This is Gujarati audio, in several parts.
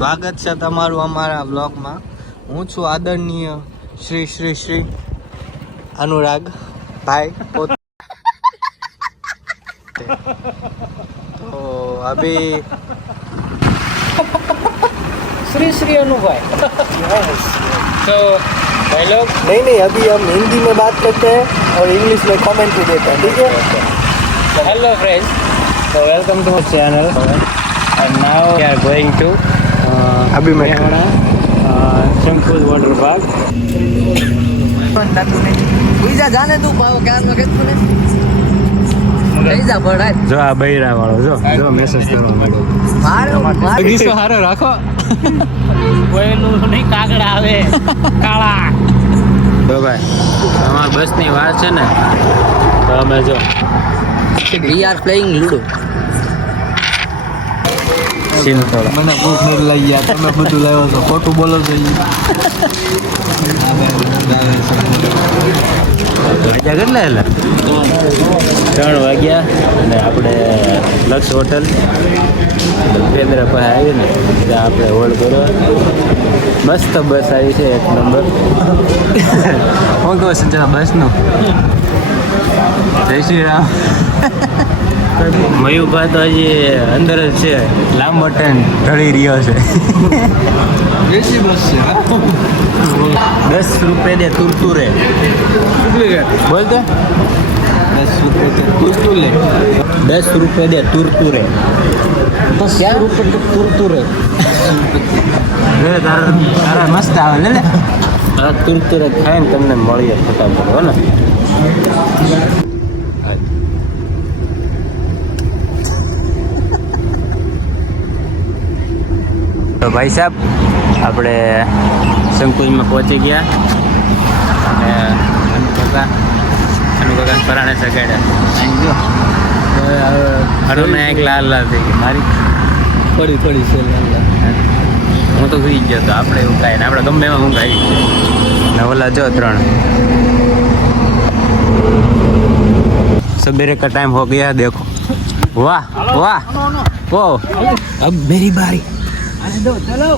સ્વાગત છે તમારું અમારા બ્લોગમાં હું છું આદરણીય શ્રી શ્રી શ્રી અનુરાગ ભાઈ પોતે તો અભી श्री श्री अनुभाई तो भाई लोग नहीं नहीं अभी हम हिंदी में बात करते हैं और इंग्लिश में कमेंट्री देते हैं ठीक है so hello friends so welcome to my channel and now we are Shankul water park બીજા જાને તું ભાવ કાન વખત જો આ બૈરા વાળો જો મેસેજ કરવા માંડો ગીસો હારો રાખો. કોઈનું નહીં કાગડા આવે. કાળા. તો ભાઈ અમાર બસની વાત છે ને તો અમે જો. વી આર પ્લેઇંગ લુડો થોડો મને ભૂખ નહીં લઈ ગયા તમે બધું લાવ્યો છો ખોટું બોલો છો. વાગ્યા કેટલા એટલે ત્રણ વાગ્યા અને આપણે લક્ષ હોટલ કેન્દ્ર પાસે આવી ને ત્યાં આપણે હોલ્ડ કરો મસ્ત બસ આવી છે એક નંબર હું કહો સંજના બસનું જય શ્રી રામ મયુભા તો હજી અંદર જ છે. લાંબો ટ્રેન ઢળી રહ્યો છે. એસી બસ દસ રૂપિયા દે તુરતુરે. બોલ તો. દસ રૂપિયા કુસ્તુ લે દસ રૂપિયા દે તુરતુરે. દસ રૂપિયા તુરતુરે. લે તારા તારા મસ્ત આવે લે લે. આ તુરતુરે ખાઈને તમને મળીએ ફટાફટ હો ને. તો ભાઈ સાહેબ આપણે શંકુજમાં પહોંચી ગયા. અને અનુકાકા અનુકાકા પરાણે સગાડ્યા. હરુને એક લાલ લાલ થઈ ગઈ. મારી થોડી થોડી છે હું તો સુઈ ગયો તો આપણે એવું કાંઈ આપણે ગમે એમાં ઊંઘ આવી નવલા જો ત્રણ. સબેરે કા ટાઈમ હો ગયા દેખો. વાહ વાહ. ઓ અબ મેરી બારી. સીધો ચલો.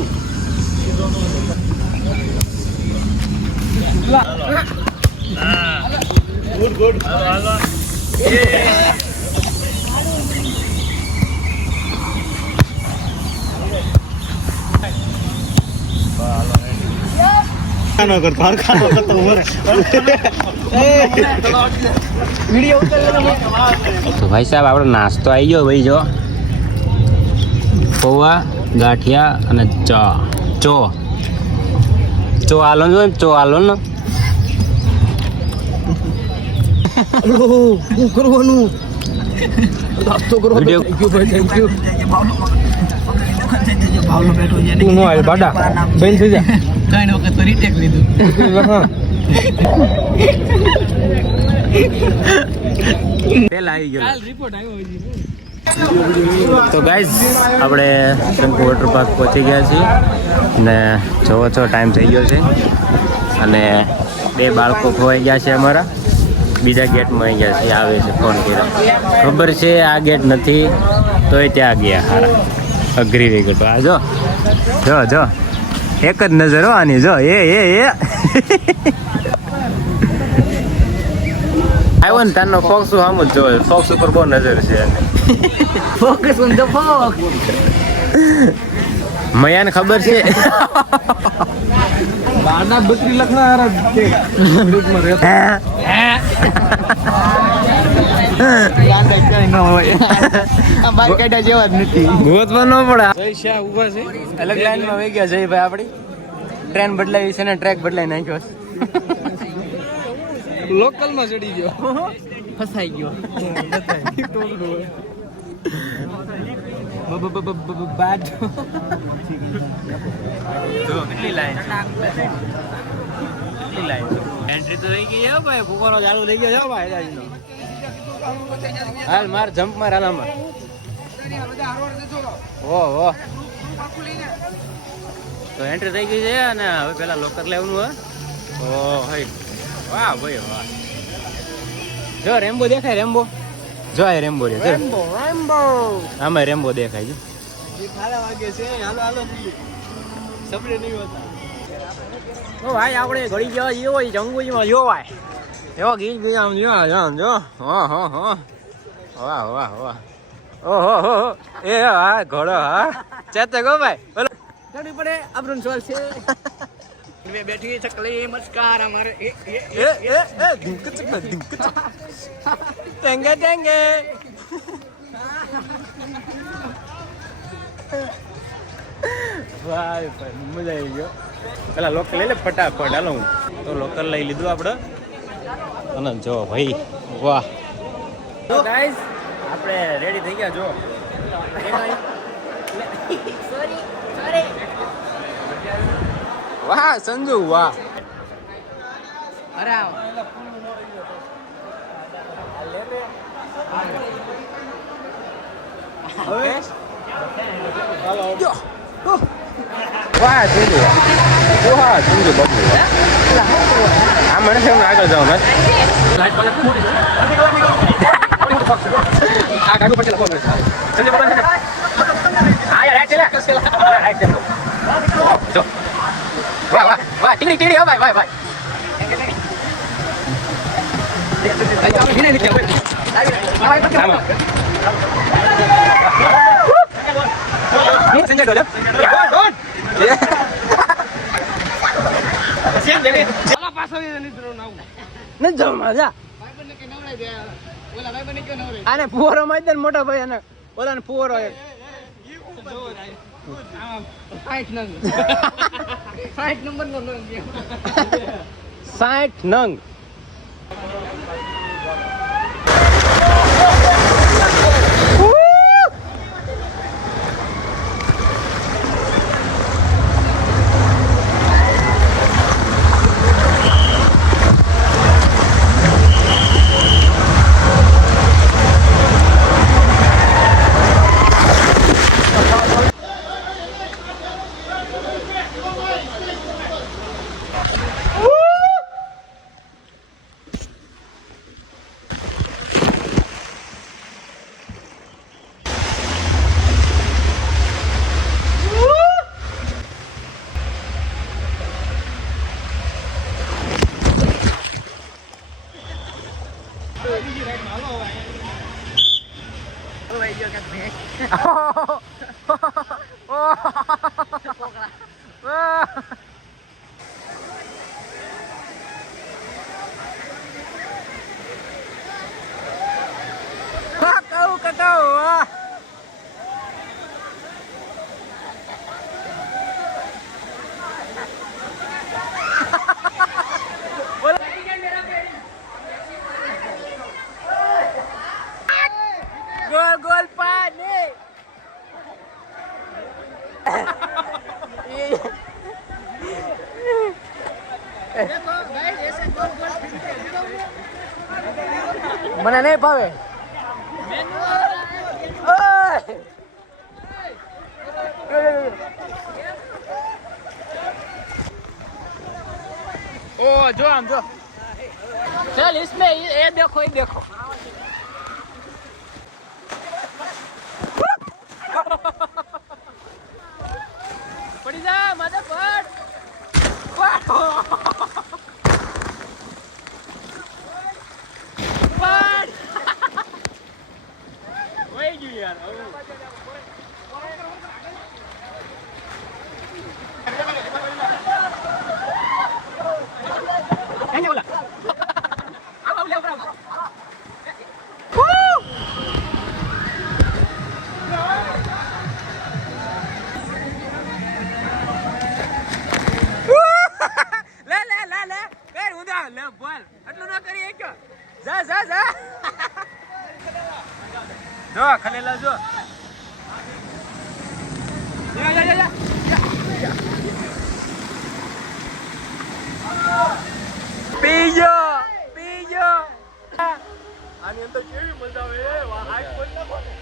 ગુડ ગુડ હાલો ખાનો કર તાર ખાનો કર તો વિડિયો ઉતાર તો ભાઈ સાહેબ આપણો નાસ્તો આવી ગયો ભાઈ જો. પૌવા. ગાંઠિયા અને ચા. ચો. ચો આલો ને ચો આલો ને. શું કરવાનું નાસ્તો કરો Video- થેન્ક યુ ભાઈ થેન્ક યુ તું નો આવ બાડા. બેન થઈ જા. ત્રણ વખત તો રીટેક લીધું. પેલા આવી ગયો. તો ગાઈઝ આપણે શંકુ વોટર પાર્ક પહોંચી ગયા છીએ અને જોવો છો ટાઈમ થઈ ગયો છે. અને બે બાળકો ખોવાઈ ગયા છે અમારા. બીજા ગેટમાં આવી ગયા છે, આવે છે ફોન કર્યો. ખબર છે, આ ગેટ નથી, તોય ત્યાં ગયા, હારા. અઘરી રહી ગયો આ જો જો જો. એક જ નજર હો આની, જો, એ એ એ. આવ્યો ને તારનો ફોક્સ આમ જ જોવે ફોક્સ ઉપર બહુ નજર છે ફોકસ ઓન ધ ફોક મયાને ખબર છે બારના બકરી લખના હારા ગ્રુપમાં રહેતા ગાંડા કઈ ન હોય આ જેવા જ નથી ગોતવા પડે જય ઊભા છે અલગ લાઈનમાં વહી ગયા જય ભાઈ આપડી ટ્રેન બદલાવી છે ને ટ્રેક બદલાઈ નાખ્યો છે લોકલમાં ચડી ગયો. ફસાઈ ગયો. કેટલી લાઈન કેટલી લાઈન એન્ટ્રી તો થઈ ગઈ હો ભાઈ ભૂકોનો ચાલુ થઈ ગયો છે ભાઈ હાલ માર જમ્પ માર હાલ આમાં ઓ ઓ તો એન્ટ્રી થઈ ગઈ છે અને હવે પેલા લોકર લેવાનું હે. ઓ હઈ. વાહ ભાઈ વાહ. જો રેમ્બો દેખાય રેમ્બો? જો આ રેમ્બો રે રેમ્બો રેમ્બો. આમાં રેમ્બો દેખાય છે. ખારા વાગે છે. હાલો હાલો સબરે નહીં હોતા. તો ભાઈ આપણે ઘડી જવા જેવો જંગુજીમાં જોવાય. એવો ગીત ગીત આમ જો આમ જો. હા હા હા. વાહ વાહ વાહ. ઓહો હો હો. એ હા ઘોડો હા. ચેતે ગો ભાઈ. બોલો. પડે આપણું છે. મેં બેઠી ચકલી મસ્કાર અમારે. એ એ એ એ એ ધીંક ચક ધીંક ચક ટેંગે ટેંગે. ભાઈ ભાઈ મજા આવી ગયો. પેલા લોકલ લઈ લે ફટાફટ. હાલો હું. તો લોકલ લઈ લીધું આપણે અને જો ભાઈ વાહ. તો ગાઈસ આપણે રેડી થઈ ગયા જો. વાહ સંજુ વાહ હવે વાહ સંજુ વાહ સંજુ બાબુ આ મને કેમ આગળ જાવ ને આ ગાડું પર લખો સંજુ બાબુ આ રાઈટ ચલે રાઈટ ચલે જો. વાહ વાહ વાહ ટીડી ટીડી હો ભાઈ ભાઈ ભાઈ આમાં. સંજય ડોલે નથી જવું મજા આને ફુવારો માં મોટા ભાઈ અને ઓલા ને ફુવારો એક સાઠ નંગ. Oh! oh. oh. મને નહીં ભાવે ઓય! ओ जो हम जो चल इसमें ये ये देखो ये देखो पड़ी जा मदद पड़ હા લે, બોલ. એટલું ન કરી એક જા જા, જો. ખલેલા જો. આની અંદર કેવી મજા આવે?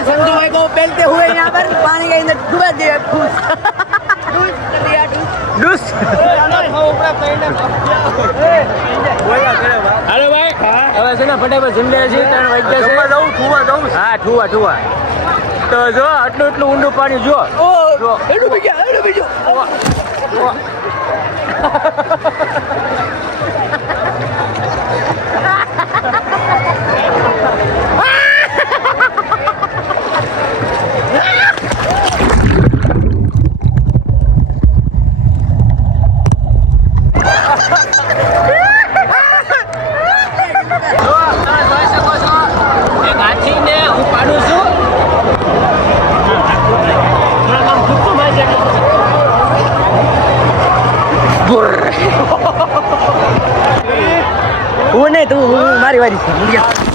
संजू भाई को पहनते हुए यहाँ पर पानी के अंदर डुबा दिया ठूस ठूस कर दिया ठूस હાલો ભાઈ હવે છે ને ફટાફટ જમી લે છે ત્રણ વાગ્યા છે જવું ઠુવા જવું હા ઠુવા ઠુવા તો જો આટલું એટલું ઊંડું પાણી જો ओ જો एडू भी गया एडू भी गया જો તું મારી વારી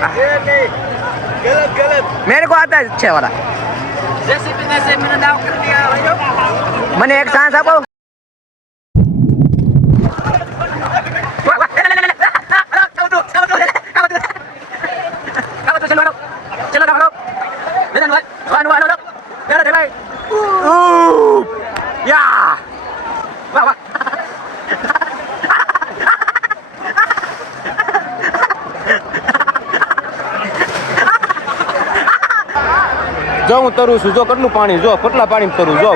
गलत गलत मेरे को आता है अच्छे वाला जैसे मैंने एक सांस आप જો હું તરું છું જો કેટલું પાણી જો કેટલા પાણી તરું જો.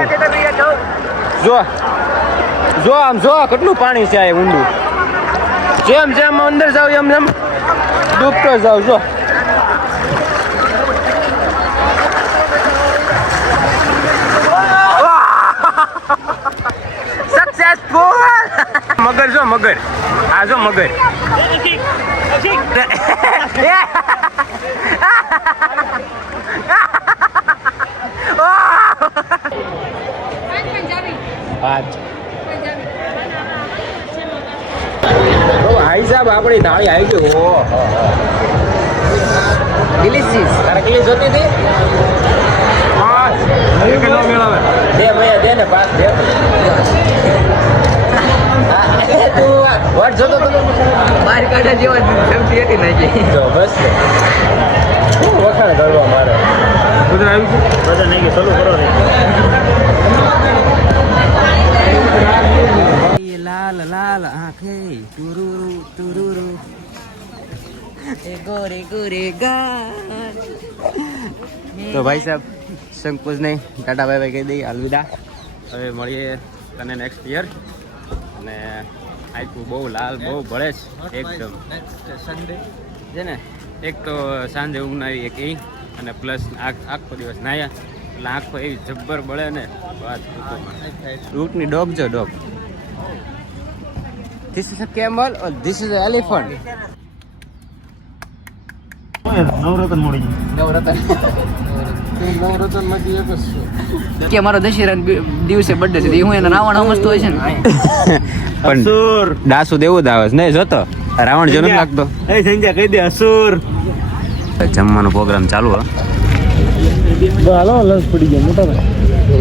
જો જો આમ જો કેટલું પાણી છે આ ઊંડું. જેમ જેમ અંદર જાવ એમ એમ ડૂબતો જાવ જો. મગર જો મગર. આ જો મગર. પાંચ ઓ હાઈ સાહેબ આપણી થાળી આવી ગઈ. ઓ ડિલિશિયસ તારે કેટલી જોતી હતી? પાંચ. દે ભાઈ દે ને પાંચ દે. હા, તું વટ જોતો તો બહાર કાઢા જેવા જમતી હતી નાખી જો બસ. શું વખાણ કરવા મારે? બધા આવી ગયું બધા નહીં ગયું ચાલુ કરો લાલ લાલ આંખે તુરુરુ તુરુરુ. એ ગોરે ગોરે ગા તો ભાઈ સાહેબ શંકુજ નહીં ટાટા ભાઈ ભાઈ કહી દઈએ અલવિદા. હવે મળીએ તને નેક્સ્ટ યર અને આખું બહુ લાલ બહુ ભળે છે એકદમ. સન્ડે છે ને? એક તો સાંજે ઊંઘ આવી એક એ અને પ્લસ આખો દિવસ નાયા. એટલે આંખો એવી જબ્બર બળે ને વાત ઊંટની ડોગ જો dog this is a camel or this is a elephant કે મારો દશેરા દિવસે બર્થડે છે હું એને રાવણ સમજતો હોય છે ને? પણ ડાસુ દેવું નહીં જોતો? રાવણ જો નથી લાગતો. જમવાનો પ્રોગ્રામ ચાલુ હો.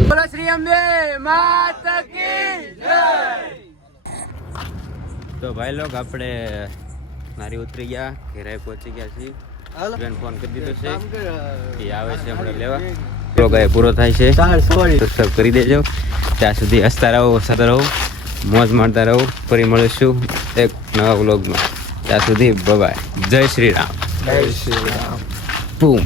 બોલો શ્રી અંબે માતા કી તો ભાઈ લોક આપણે નારી ઉતરી ગયા ઘેરે પહોંચી ગયા છીએ. બેન ફોન કરી દીધો છે. એ આવે છે હમણાં લેવા. હવે પૂરો થાય છે. સબસ્ક્રાઈબ કરી દેજો. ત્યાં સુધી હસતા રહો હસતા રહો મોજ મારતા રહો. ફરી મળીશું એક નવા વ્લોગમાં ત્યાં સુધી બાય જય શ્રી રામ. જય શ્રી રામ બૂમ